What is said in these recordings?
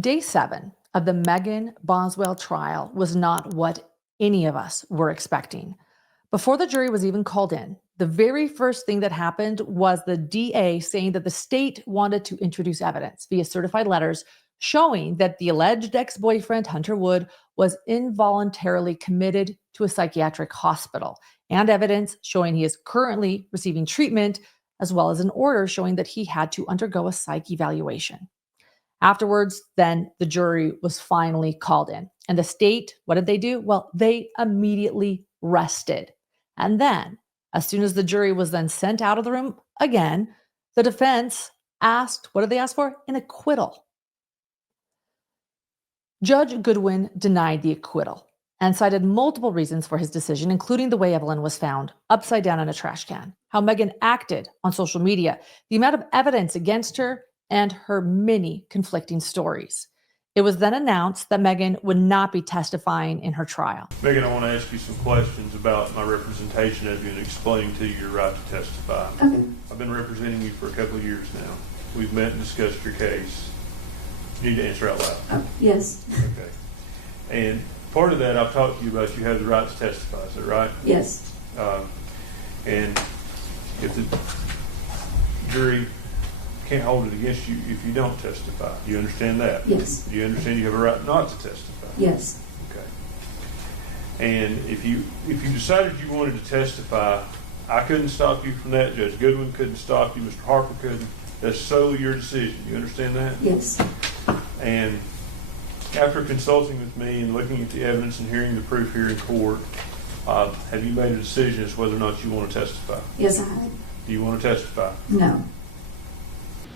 Day 7 of the Megan Boswell trial was not what any of us were expecting. Before the jury was even called in, the very first thing that happened was the DA saying that the state wanted to introduce evidence via certified letters showing that the alleged ex-boyfriend, Hunter Wood, was involuntarily committed to a psychiatric hospital, and evidence showing he is currently receiving treatment, as well as an order showing that he had to undergo a psych evaluation. Afterwards, then the jury was finally called in. And the state, what did they do? Well, they immediately rested. And then, as soon as the jury was then sent out of the room again, the defense asked, what did they ask for? An acquittal. Judge Goodwin denied the acquittal and cited multiple reasons for his decision, including the way Evelyn was found upside down in a trash can, how Megan acted on social media, the amount of evidence against her, and her many conflicting stories. It was then announced that Megan would not be testifying in her trial. Megan, I want to ask you some questions about my representation of you and explain to you your right to testify. Okay. I've been representing you for a couple of years now. We've met and discussed your case. You need to answer out loud. Yes. Okay. And part of that I've talked to you about, you have the right to testify, is that right? Yes. And if the jury can't hold it against you if you don't testify. Do you understand that? Yes. Do you understand you have a right not to testify? Yes. Okay. And if you decided you wanted to testify, I couldn't stop you from that. Judge Goodwin couldn't stop you. Mr. Harper couldn't. That's solely your decision. You understand that? Yes. And after consulting with me and looking at the evidence and hearing the proof here in court, have you made a decision as to whether or not you want to testify? Yes, I have. Do you want to testify? No.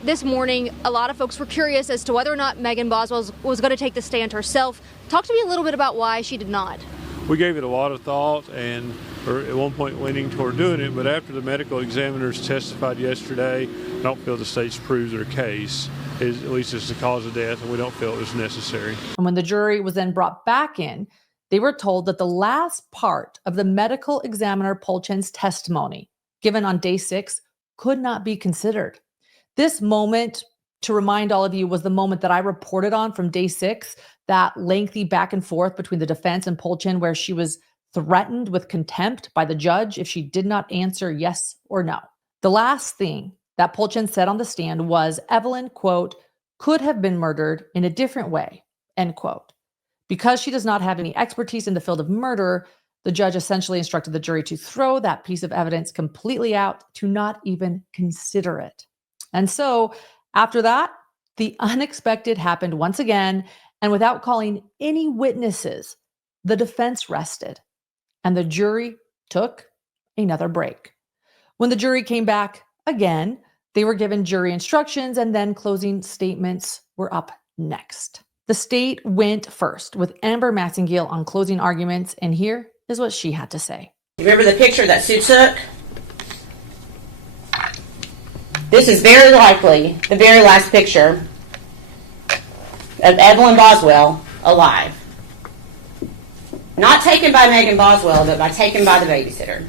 This morning, a lot of folks were curious as to whether or not Megan Boswell was going to take the stand herself. Talk to me a little bit about why she did not. We gave it a lot of thought and were at one point leaning toward doing it, but after the medical examiners testified yesterday, I don't feel the state's proved their case, at least it's the cause of death, and we don't feel it was necessary. And when the jury was then brought back in, they were told that the last part of the medical examiner Polchen's testimony, given on day 6, could not be considered. This moment, to remind all of you, was the moment that I reported on from day 6, that lengthy back and forth between the defense and Polchen, where she was threatened with contempt by the judge if she did not answer yes or no. The last thing that Polchen said on the stand was Evelyn, quote, could have been murdered in a different way, end quote. Because she does not have any expertise in the field of murder, the judge essentially instructed the jury to throw that piece of evidence completely out, to not even consider it. And so after that, the unexpected happened once again, and without calling any witnesses, the defense rested, and the jury took another break. When the jury came back again, they were given jury instructions, and then closing statements were up next. The state went first with Amber Massengill on closing arguments, and here is what she had to say. You remember the picture that Sue took? This is very likely the very last picture of Evelyn Boswell alive. Not taken by Megan Boswell, but taken by the babysitter.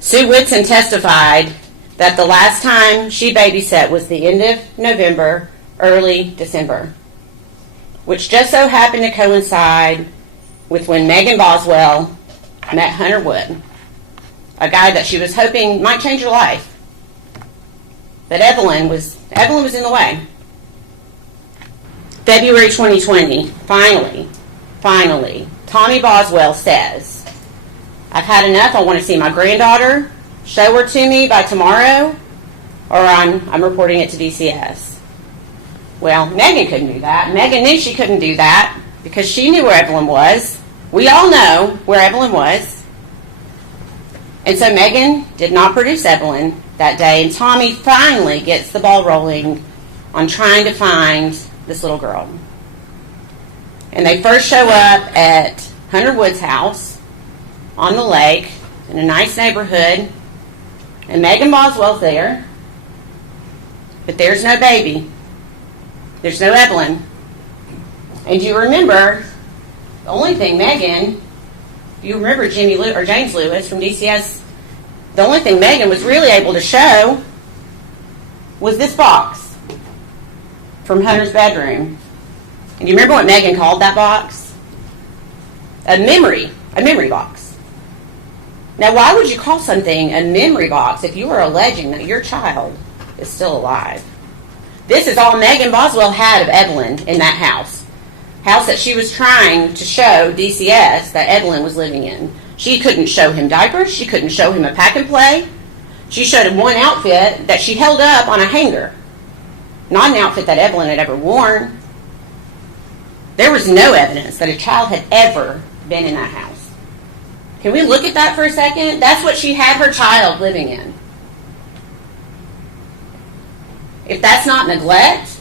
Sue Whitson testified that the last time she babysat was the end of November, early December, which just so happened to coincide with when Megan Boswell met Hunter Wood, a guy that she was hoping might change her life. But Evelyn was in the way. February 2020, finally, Tommy Boswell says, I've had enough, I want to see my granddaughter, show her to me by tomorrow, or I'm reporting it to DCS. Well, Megan couldn't do that. Megan knew she couldn't do that because she knew where Evelyn was. We all know where Evelyn was. And so Megan did not produce Evelyn that day, and Tommy finally gets the ball rolling on trying to find this little girl. And they first show up at Hunter Wood's house on the lake in a nice neighborhood, and Megan Boswell's there, but there's no baby. There's no Evelyn. And you remember, the only thing Megan, you remember James Lewis from DCS, the only thing Megan was really able to show was this box. from Hunter's bedroom. And you remember what Megan called that box? A memory box. Now, why would you call something a memory box if you are alleging that your child is still alive? This is all Megan Boswell had of Evelyn in that house that she was trying to show DCS that Evelyn was living in. She couldn't show him diapers. She couldn't show him a pack and play. She showed him one outfit that she held up on a hanger. Not an outfit that Evelyn had ever worn. There was no evidence that a child had ever been in that house. Can we look at that for a second? That's what she had her child living in. If that's not neglect,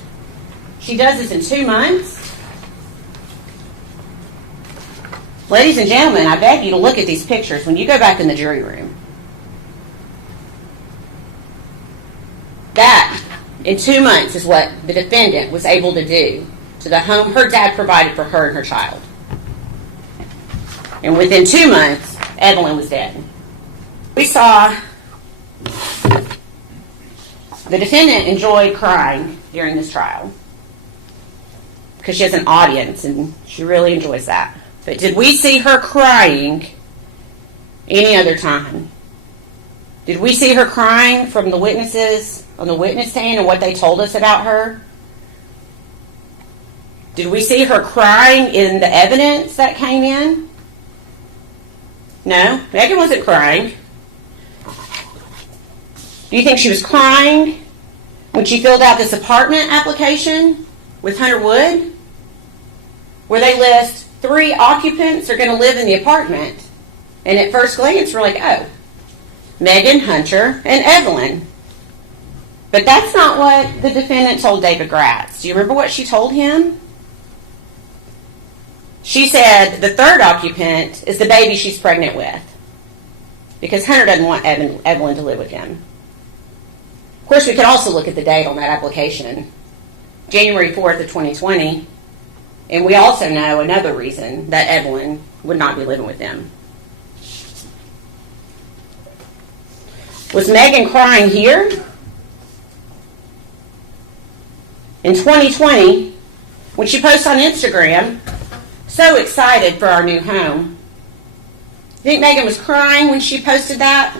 she does this in 2 months. Ladies and gentlemen, I beg you to look at these pictures when you go back in the jury room. That, in 2 months, is what the defendant was able to do to the home her dad provided for her and her child. And within 2 months, Evelyn was dead. We saw the defendant enjoyed crying during this trial because she has an audience and she really enjoys that. But did we see her crying any other time? Did we see her crying from the witnesses on the witness stand and what they told us about her? Did we see her crying in the evidence that came in? No, Megan wasn't crying. Do you think she was crying when she filled out this apartment application with Hunter Wood, where they list 3 occupants are going to live in the apartment, and at first glance we're like, oh, Megan, Hunter, and Evelyn. But that's not what the defendant told David Gratz. Do you remember what she told him? She said the 3rd occupant is the baby she's pregnant with because Hunter doesn't want Evelyn to live with him. Of course, we could also look at the date on that application, January 4th of 2020, and we also know another reason that Evelyn would not be living with them. Was Megan crying here? In 2020, when she posts on Instagram, so excited for our new home. You think Megan was crying when she posted that?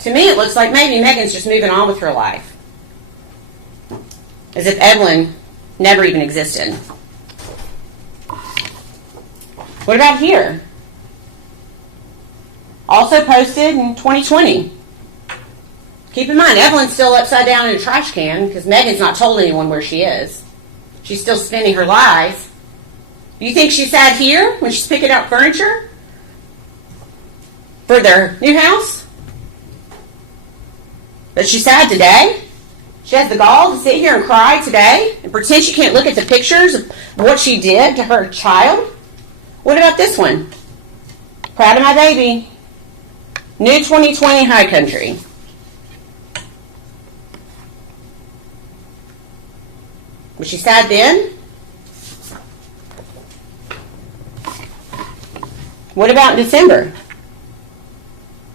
To me, it looks like maybe Megan's just moving on with her life. As if Evelyn never even existed. What about here? Also posted in 2020. Keep in mind, Evelyn's still upside down in a trash can because Megan's not told anyone where she is. She's still spinning her lies. Do you think she sat here when she's picking out furniture for their new house? But she's sad today? She has the gall to sit here and cry today and pretend she can't look at the pictures of what she did to her child? What about this one? Proud of my baby. New 2020 High Country. Was she sad then? What about in December?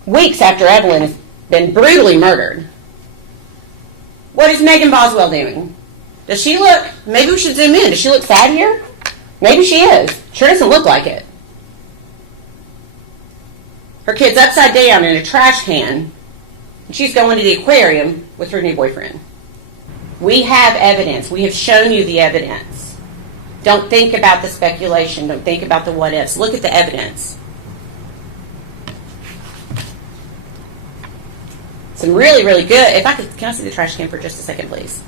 Weeks after Evelyn has been brutally murdered. What is Megan Boswell doing? Does she look, maybe we should zoom in, does she look sad here? Maybe she is. Sure doesn't look like it. Her kid's upside down in a trash can, and she's going to the aquarium with her new boyfriend. We have evidence. We have shown you the evidence. Don't think about the speculation. Don't think about the what ifs. Look at the evidence. Some really, really good. If I could, can I see the trash can for just a second, please?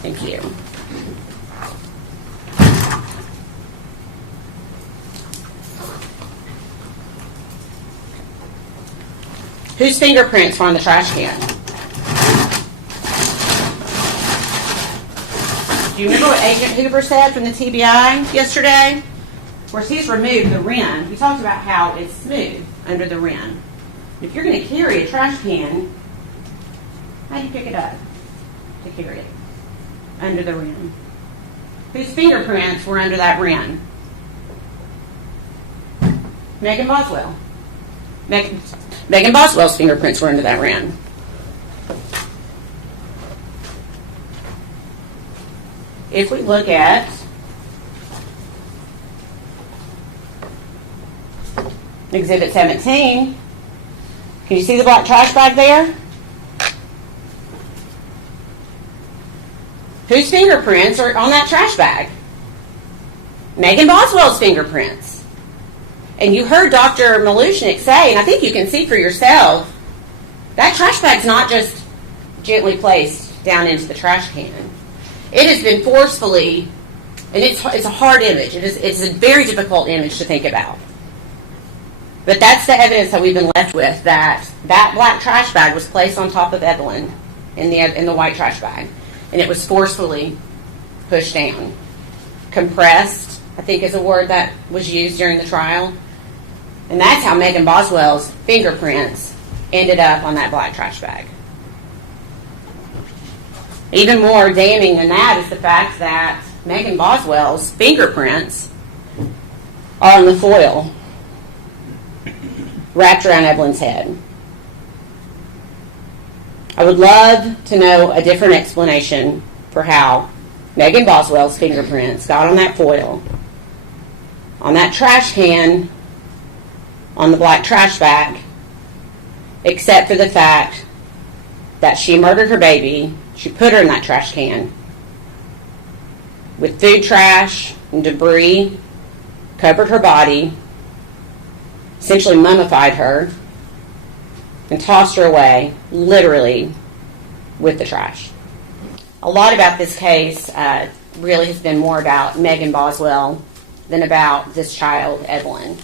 Thank you. Whose fingerprints were on the trash can? Do you remember what Agent Hoover said from the TBI yesterday? Of course, he's removed the rim. He talked about how it's smooth under the rim. If you're going to carry a trash can, how do you pick it up to carry it under the rim? Whose fingerprints were under that rim? Megan Boswell. Megan Boswell's fingerprints were into that room. If we look at Exhibit 17, can you see the black trash bag there? Whose fingerprints are on that trash bag? Megan Boswell's fingerprints. And you heard Dr. Malushnik say, and I think you can see for yourself, that trash bag's not just gently placed down into the trash can. It has been forcefully, and it's a hard image. It's a very difficult image to think about. But that's the evidence that we've been left with, that black trash bag was placed on top of Evelyn in the white trash bag, and it was forcefully pushed down. Compressed, I think, is a word that was used during the trial. And that's how Megan Boswell's fingerprints ended up on that black trash bag. Even more damning than that is the fact that Megan Boswell's fingerprints are on the foil wrapped around Evelyn's head. I would love to know a different explanation for how Megan Boswell's fingerprints got on that foil, on that trash can, on the black trash bag, except for the fact that she murdered her baby. She put her in that trash can with food trash and debris, covered her body, essentially mummified her, and tossed her away, literally, with the trash. A lot about this case really has been more about Megan Boswell than about this child, Evelyn.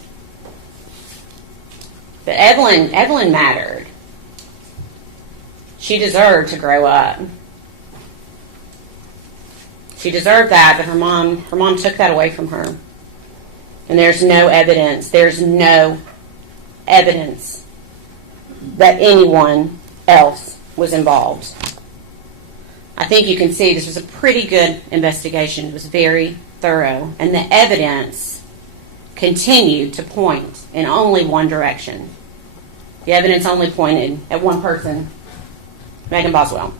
But Evelyn mattered. She deserved to grow up. She deserved that, but her mom took that away from her. And there's no evidence that anyone else was involved. I think you can see this was a pretty good investigation. It was very thorough, and the evidence continued to point in only one direction. The evidence only pointed at one person, Megan Boswell.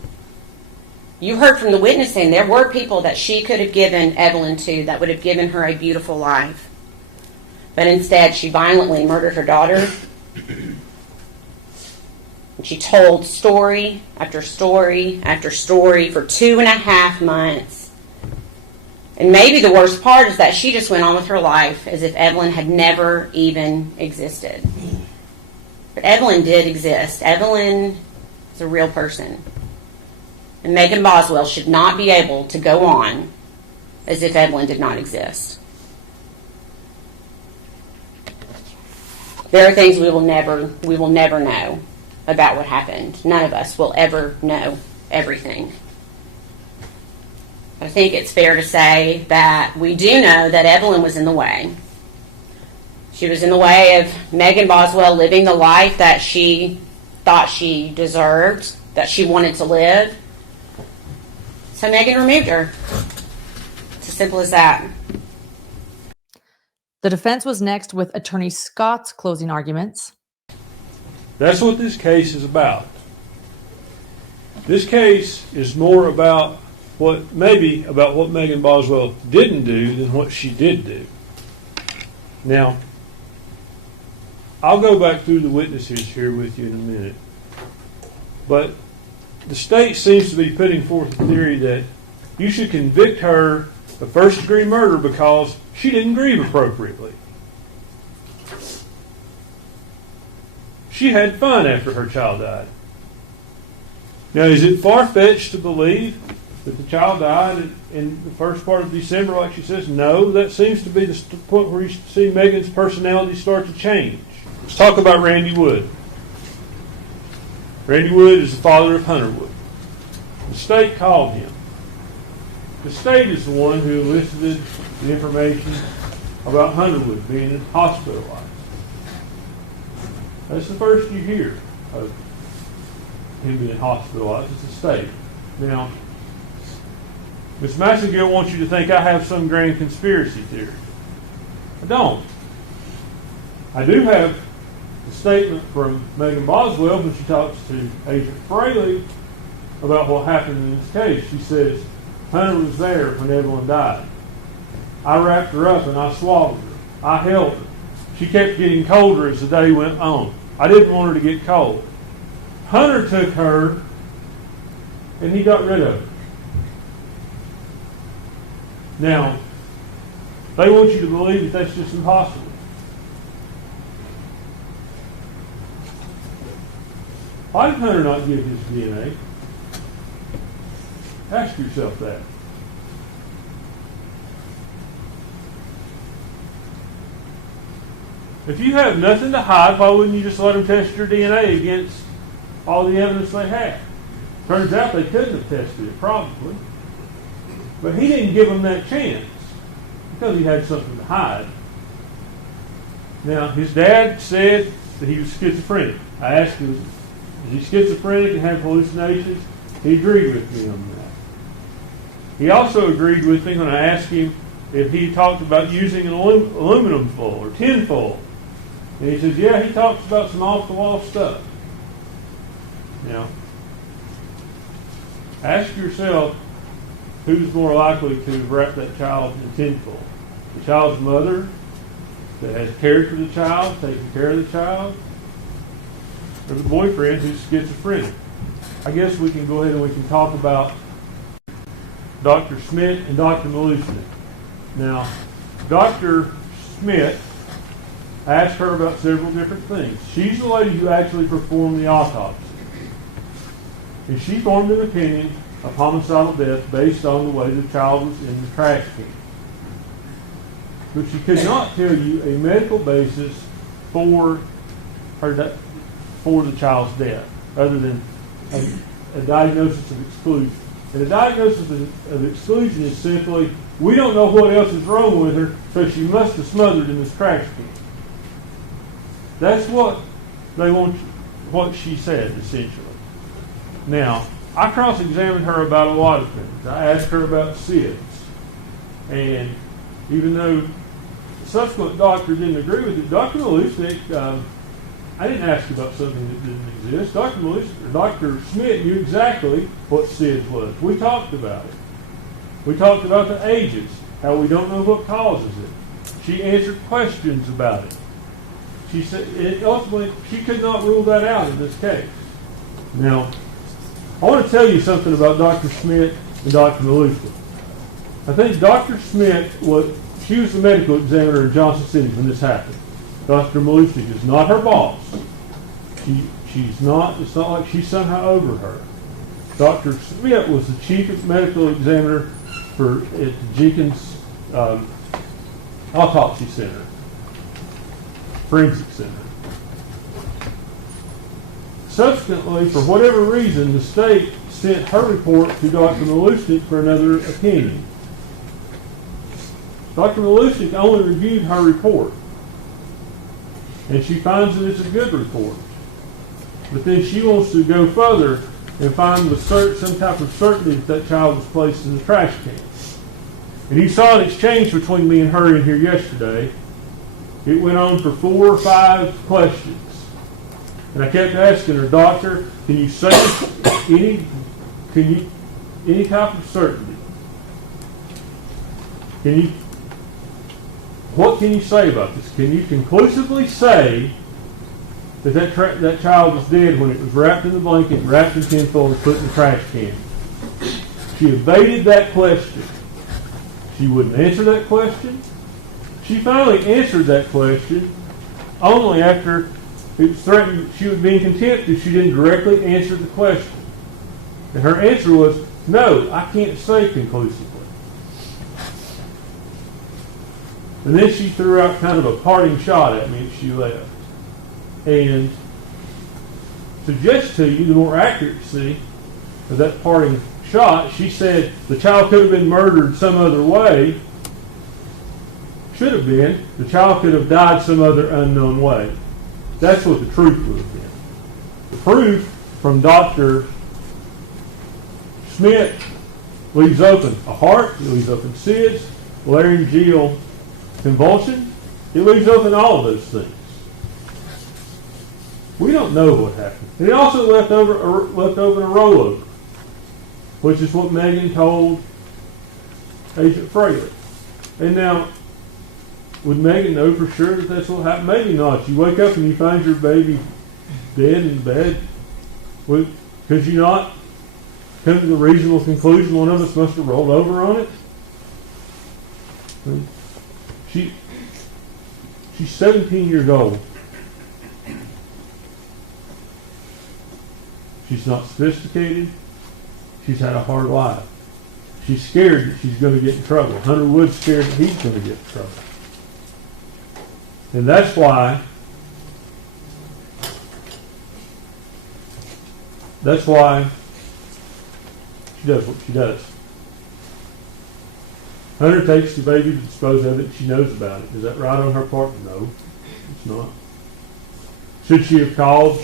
You heard from the witnessing, there were people that she could have given Evelyn to that would have given her a beautiful life. But instead, she violently murdered her daughter. And she told story after story after story for 2.5 months. And maybe the worst part is that she just went on with her life as if Evelyn had never even existed. But Evelyn did exist. Evelyn is a real person. And Megan Boswell should not be able to go on as if Evelyn did not exist. There are things we will never know about what happened. None of us will ever know everything. I think it's fair to say that we do know that Evelyn was in the way. She was in the way of Megan Boswell living the life that she thought she deserved, that she wanted to live. So Megan removed her. It's as simple as that. The defense was next with Attorney Scott's closing arguments. That's what this case is about. This case is more about what Megan Boswell didn't do than what she did do. Now, I'll go back through the witnesses here with you in a minute. But the state seems to be putting forth a theory that you should convict her of first-degree murder because she didn't grieve appropriately. She had fun after her child died. Now, is it far-fetched to believe that the child died in the first part of December, like she says? No, that seems to be the point where you see Megan's personality start to change. Let's talk about Randy Wood. Randy Wood is the father of Hunter Wood. The state called him. The state is the one who elicited the information about Hunter Wood being hospitalized. That's the first you hear of him being hospitalized. It's the state. Now, Ms. Massengill wants you to think I have some grand conspiracy theory. I don't. I do have the statement from Megan Boswell when she talks to Agent Fraley about what happened in this case. She says, Hunter was there when Evelyn died. I wrapped her up and I swaddled her. I held her. She kept getting colder as the day went on. I didn't want her to get cold. Hunter took her and he got rid of her. Now, they want you to believe that that's just impossible. Why did Hunter not give his DNA? Ask yourself that. If you have nothing to hide, why wouldn't you just let them test your DNA against all the evidence they have? Turns out they couldn't have tested it, probably. But he didn't give them that chance because he had something to hide. Now, his dad said that he was schizophrenic. I asked him, is he schizophrenic and have hallucinations? He agreed with me on that. He also agreed with me when I asked him if he talked about using an aluminum foil or tin foil. And he says, yeah, he talks about some off-the-wall stuff. Now, ask yourself who's more likely to wrap that child in tinfoil. The child's mother that has cared for the child, taken care of the child, or the boyfriend who's schizophrenic. I guess we can go ahead and we can talk about Dr. Smith and Dr. Malushnik. Now, Dr. Smith, I asked her about several different things. She's the lady who actually performed the autopsy. And she formed an opinion of homicidal death based on the way the child was in the trash can. But she could not tell you a medical basis for the child's death, other than a diagnosis of exclusion. And a diagnosis of exclusion is simply, we don't know what else is wrong with her, so she must have smothered in this trash can. That's what they want, what she said, essentially. Now, I cross-examined her about a lot of things. I asked her about SIDS. And even though the subsequent doctor didn't agree with it, Dr. Malushnik, I didn't ask about something that didn't exist. Dr. Smith knew exactly what SIDS was. We talked about it. We talked about the ages, how we don't know what causes it. She answered questions about it. She said, ultimately, she could not rule that out in this case. Now, I want to tell you something about Dr. Smith and Dr. Malushnik. I think Dr. Smith she was the medical examiner in Johnson City when this happened. Dr. Malushnik is not her boss. She's not, it's not like she's somehow over her. Dr. Smith was the chief medical examiner at the Jenkins Autopsy Center, Forensic Center. Subsequently, for whatever reason, the state sent her report to Dr. Malushnik for another opinion. Dr. Malushnik only reviewed her report, and she finds that it's a good report. But then she wants to go further and find with some type of certainty that child was placed in the trash can. And you saw an exchange between me and her in here yesterday. It went on for 4 or 5 questions. And I kept asking her, Doctor, can you say any type of certainty? What can you say about this? Can you conclusively say that child was dead when it was wrapped in the blanket, wrapped in tinfoil, and put in the trash can? She evaded that question. She wouldn't answer that question. She finally answered that question only after it was threatened she would be in contempt if she didn't directly answer the question. And her answer was, no, I can't say conclusively. And then she threw out kind of a parting shot at me as she left. And suggest to you the more accuracy of that parting shot, she said the child could have been murdered some other way. Should have been. The child could have died some other unknown way. That's what the truth would have been. The proof from Dr. Smith leaves open a heart, it leaves open SIDS, laryngeal convulsion, it leaves open all of those things. We don't know what happened. And it also left open a rollover, which is what Megan told Agent Fraley. And now, would Megan know for sure that that's what happened? Maybe not. You wake up and you find your baby dead in bed. Could you not come to the reasonable conclusion one of us must have rolled over on it? She's 17 years old. She's not sophisticated. She's had a hard life. She's scared that she's going to get in trouble. Hunter Wood's scared that he's going to get in trouble. And that's why she does what she does. Hunter takes the baby to dispose of it. She knows about it. Is that right on her part? No, it's not. Should she have called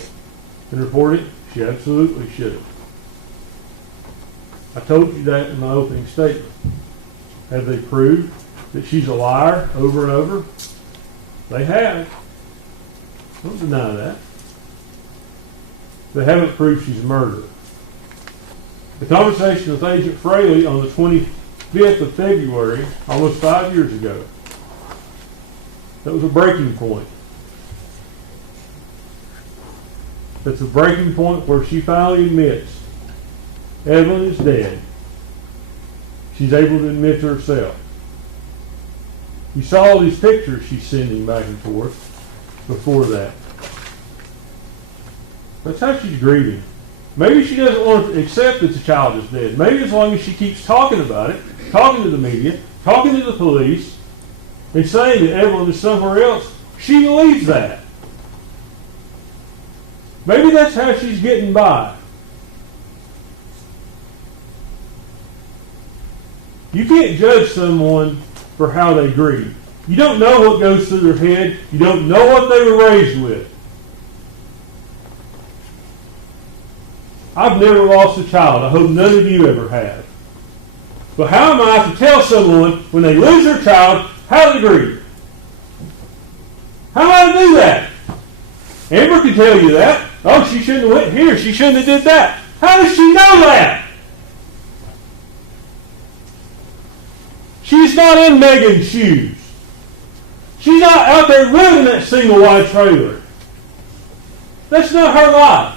and reported it? She absolutely should have. I told you that in my opening statement. Have they proved that she's a liar over and over? They have. Don't deny that. They haven't proved she's a murderer. The conversation with Agent Fraley on the 25th of February, almost 5 years ago, that was a breaking point. That's a breaking point where she finally admits Evelyn is dead. She's able to admit to herself. You saw all these pictures she's sending back and forth before that. That's how she's grieving. Maybe she doesn't want to accept that the child is dead. Maybe as long as she keeps talking about it, talking to the media, talking to the police, and saying that Evelyn is somewhere else, she believes that. Maybe that's how she's getting by. You can't judge someone for how they grieve. You don't know what goes through their head. You don't know what they were raised with. I've never lost a child. I hope none of you ever have. But how am I to tell someone when they lose their child how to grieve? How am I to do that? Amber can tell you that. Oh, she shouldn't have went here. She shouldn't have did that. How does she know that? She's not in Megan's shoes. She's not out there living that single wide trailer. That's not her life.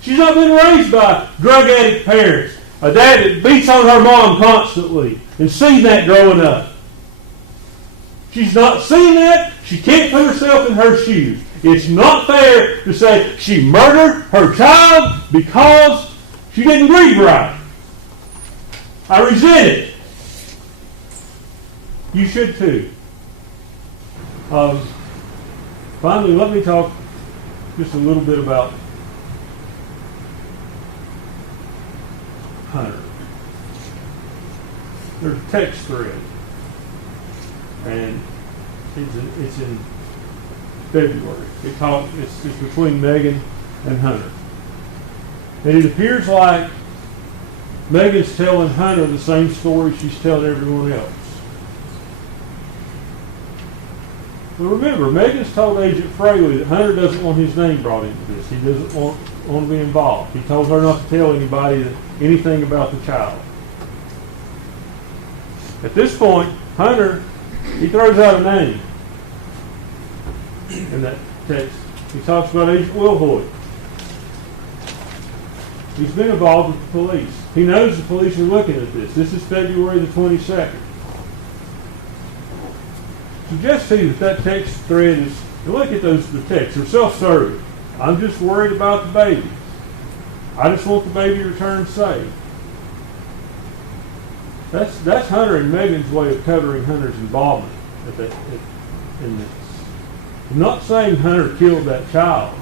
She's not been raised by drug addict parents, a dad that beats on her mom constantly, and seen that growing up. She's not seen that. She can't put herself in her shoes. It's not fair to say she murdered her child because she didn't grieve right. I resent it. You should too. Finally, let me talk just a little bit about Hunter. There's a text thread, and it's in February. It's between Megan and Hunter. And it appears like Megan's telling Hunter the same story she's telling everyone else. But remember, Megan's told Agent Fraley that Hunter doesn't want his name brought into this. He doesn't want to be involved. He told her not to tell anybody anything about the child. At this point, Hunter, he throws out a name in that text. He talks about Agent Wilhoit. He's been involved with the police. He knows the police are looking at this. This is February the 22nd. Suggest to you that text thread is, look at the texts, they're self-serving. I'm just worried about the baby. I just want the baby returned safe. That's Hunter and Megan's way of covering Hunter's involvement in this. I'm not saying Hunter killed that child,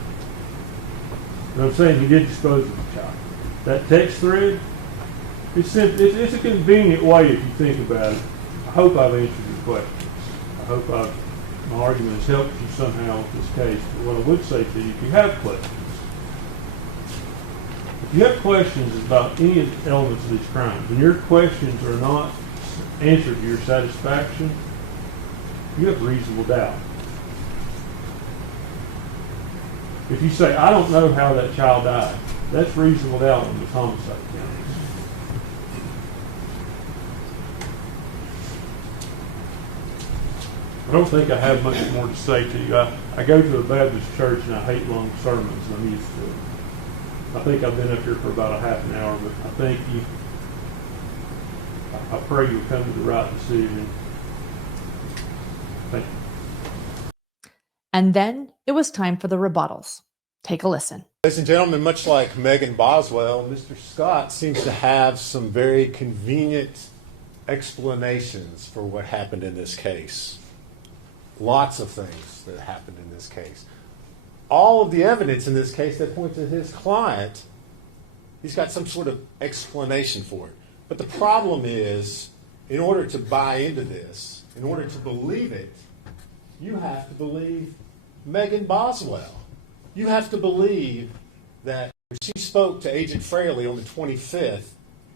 but I'm saying he did dispose of the child. That text thread, it's a convenient way if you think about it. I hope I've answered your questions. I hope my argument has helped you somehow with this case. But what I would say to you, if you have questions, about any of the elements of these crimes, and your questions are not answered to your satisfaction, you have reasonable doubt. If you say, I don't know how that child died, that's reasonable doubt on the homicide count. I don't think I have much more to say to you. I go to a Baptist church and I hate long sermons, and I'm used to it. I think I've been up here for about a half an hour, but I thank you. I pray you'll come to the right decision. Thank you. And then it was time for the rebuttals. Take a listen. Ladies and gentlemen, much like Megan Boswell, Mr. Scott seems to have some very convenient explanations for what happened in this case. Lots of things that happened in this case. All of the evidence in this case that points to his client, he's got some sort of explanation for it. But the problem is, in order to buy into this, in order to believe it, you have to believe Megan Boswell. You have to believe that when she spoke to Agent Fraley on the 25th,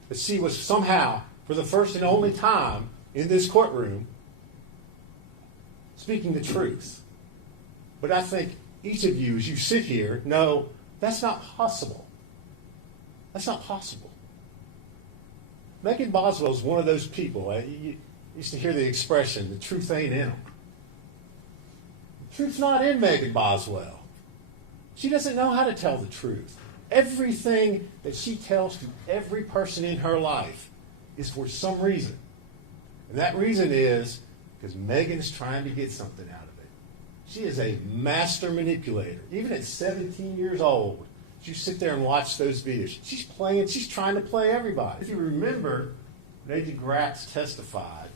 that she was somehow, for the first and only time in this courtroom, speaking the truth. But I think each of you, as you sit here, know that's not possible. That's not possible. Megan Boswell is one of those people. You used to hear the expression, the truth ain't in them. The truth's not in Megan Boswell. She doesn't know how to tell the truth. Everything that she tells to every person in her life is for some reason. And that reason is because Megan's trying to get something out of it. She is a master manipulator. Even at 17 years old, you sit there and watch those videos. She's trying to play everybody. If you remember, when Agent Gratz testified,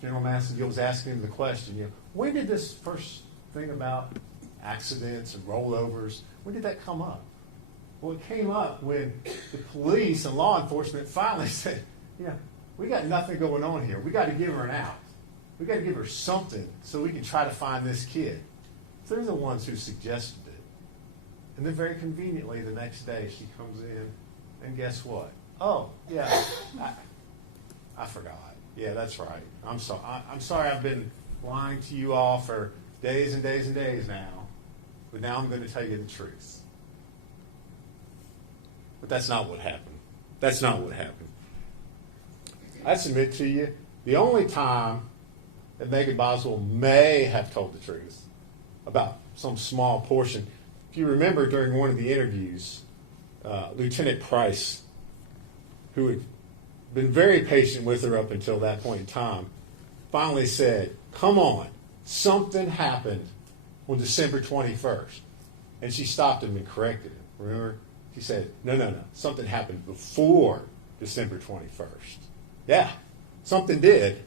General Massengill was asking him the question, when did this first thing about accidents and rollovers, when did that come up? Well, it came up when the police and law enforcement finally said, we got nothing going on here. We got to give her an out. We got to give her something so we can try to find this kid. So they're the ones who suggested it. And then very conveniently the next day she comes in and guess what? Oh, yeah, I forgot. Yeah, that's right. I'm sorry I've been lying to you all for days and days and days now. But now I'm going to tell you the truth. But that's not what happened. That's not what happened. I submit to you, the only time that Megan Boswell may have told the truth about some small portion, if you remember during one of the interviews, Lieutenant Price, who had been very patient with her up until that point in time, finally said, come on, something happened on December 21st. And she stopped him and corrected him. Remember? She said, no, something happened before December 21st. Yeah, something did.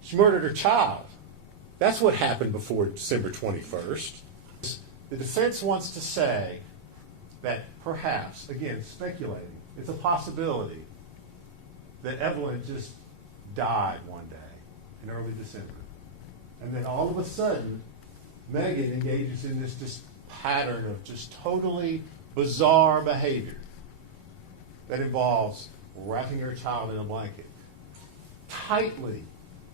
She murdered her child. That's what happened before December 21st. The defense wants to say that perhaps, again, speculating, it's a possibility that Evelyn just died one day in early December. And then all of a sudden, Megan engages in this pattern of just totally bizarre behavior that involves wrapping her child in a blanket, tightly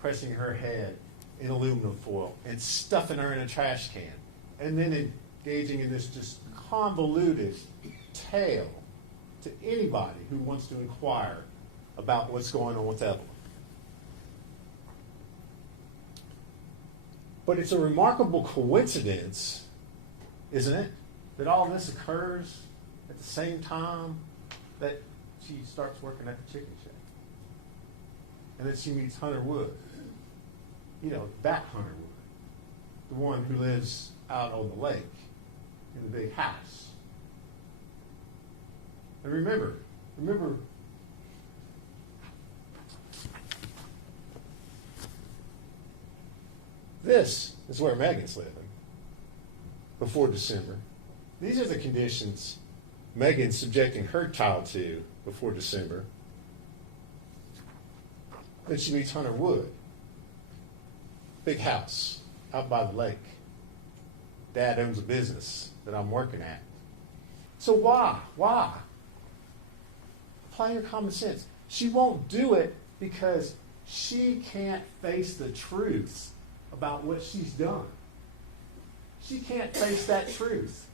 pressing her head in aluminum foil, and stuffing her in a trash can, and then engaging in this just convoluted tale to anybody who wants to inquire about what's going on with Evelyn. But it's a remarkable coincidence, isn't it, that all this occurs at the same time that she starts working at the chicken shack. And then she meets Hunter Wood. That Hunter Wood. The one who lives out on the lake in the big house. And remember, this is where Megan's living before December. These are the conditions Megan's subjecting her child to before December. Then she meets Hunter Wood. Big house out by the lake. Dad owns a business that I'm working at. So why? Apply your common sense. She won't do it because she can't face the truth about what she's done. She can't face that truth.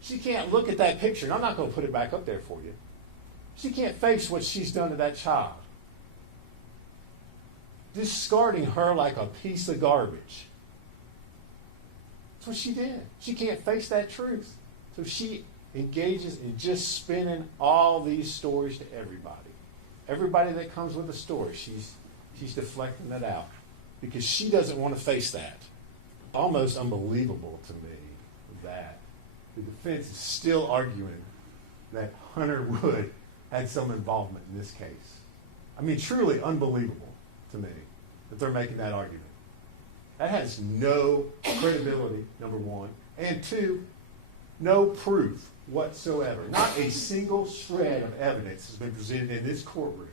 She can't look at that picture, and I'm not going to put it back up there for you. She can't face what she's done to that child. Discarding her like a piece of garbage. That's what she did. She can't face that truth. So she engages in just spinning all these stories to everybody. Everybody that comes with a story, she's deflecting that out because she doesn't want to face that. Almost unbelievable to me that the defense is still arguing that Hunter Wood had some involvement in this case. I mean, truly unbelievable to me that they're making that argument. That has no credibility, number one, and two, no proof whatsoever. Not a single shred of evidence has been presented in this courtroom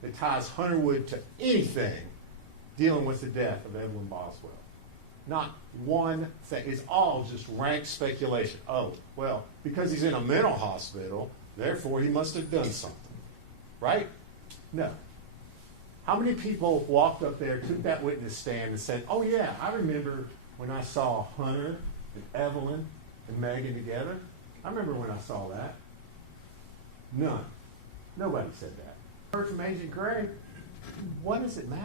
that ties Hunter Wood to anything dealing with the death of Evelyn Boswell. Not one thing. It's all just rank speculation. Oh, well, because he's in a mental hospital, therefore he must have done something. Right? No. How many people walked up there, took that witness stand, and said, oh, yeah, I remember when I saw Hunter and Evelyn and Megan together. I remember when I saw that. None. Nobody said that. Heard from Agent Gray, what does it matter?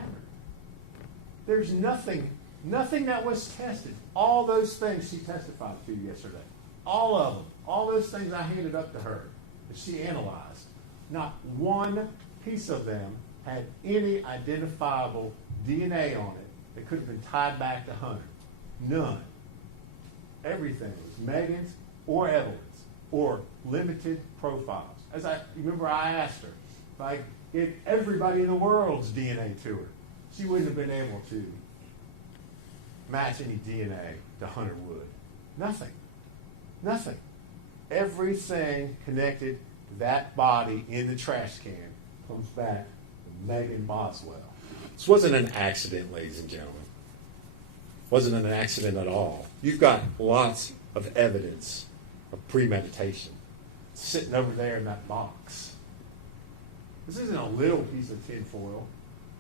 There's nothing that was tested. All those things she testified to yesterday, all of them, all those things I handed up to her that she analyzed, not one piece of them had any identifiable DNA on it that could have been tied back to Hunter. None. Everything was Megan's or Evelyn's or limited profiles. Remember I asked her if I gave everybody in the world's DNA to her, she wouldn't have been able to match any DNA to Hunter Wood. Nothing. Nothing. Everything connected to that body in the trash can comes back to Megan Boswell. This wasn't an accident, ladies and gentlemen. Wasn't an accident at all. You've got lots of evidence of premeditation sitting over there in that box. This isn't a little piece of tin foil.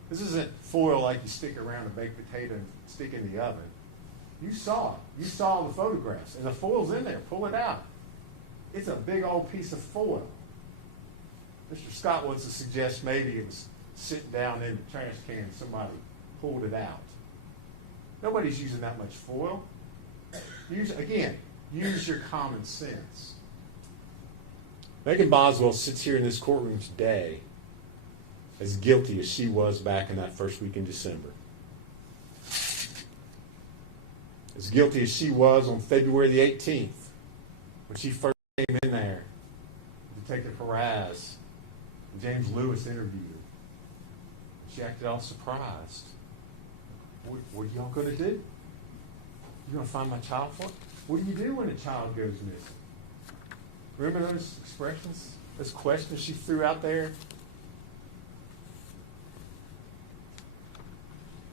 This isn't foil like you stick around a baked potato and stick in the oven. You saw it. You saw the photographs. And the foil's in there. Pull it out. It's a big old piece of foil. Mr. Scott wants to suggest maybe it was sitting down in the trash can and somebody pulled it out. Nobody's using that much foil. Use your common sense. Megan Boswell sits here in this courtroom today as guilty as she was back in that first week in December. As guilty as she was on February the 18th when she first came in there. Detective Perez and James Lewis interviewed her. She acted all surprised. What are y'all going to do? You going to find my child for? What do you do when a child goes missing? Remember those expressions, those questions she threw out there?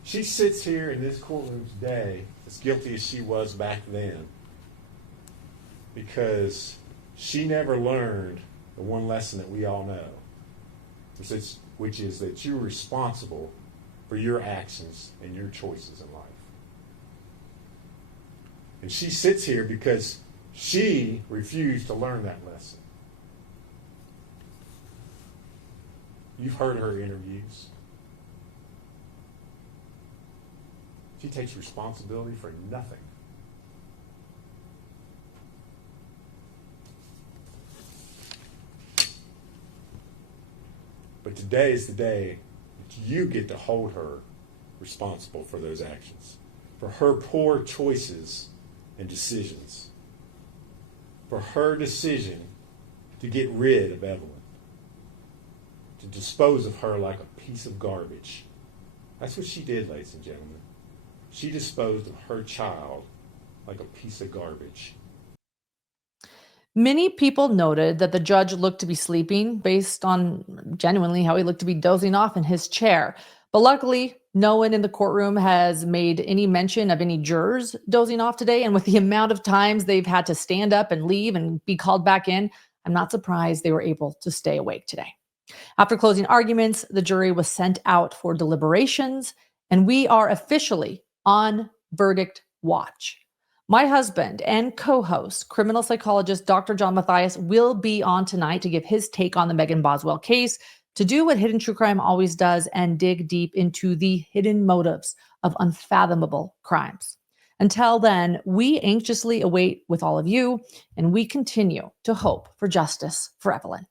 She sits here in this courtroom today as guilty as she was back then because she never learned the one lesson that we all know, which is that you're responsible for your actions and your choices in life. And she sits here because she refused to learn that lesson. You've heard her interviews. She takes responsibility for nothing. But today is the day that you get to hold her responsible for those actions, for her poor choices and decisions, for her decision to get rid of Evelyn, to dispose of her like a piece of garbage. That's what she did, ladies and gentlemen. She disposed of her child like a piece of garbage. Many people noted that the judge looked to be sleeping based on genuinely how he looked to be dozing off in his chair. But luckily, no one in the courtroom has made any mention of any jurors dozing off today. And with the amount of times they've had to stand up and leave and be called back in, I'm not surprised they were able to stay awake today. After closing arguments, the jury was sent out for deliberations, and we are officially on verdict watch. My husband and co-host, criminal psychologist Dr. John Matthias, will be on tonight to give his take on the Megan Boswell case, to do what Hidden True Crime always does and dig deep into the hidden motives of unfathomable crimes. Until then, we anxiously await with all of you, and we continue to hope for justice for Evelyn.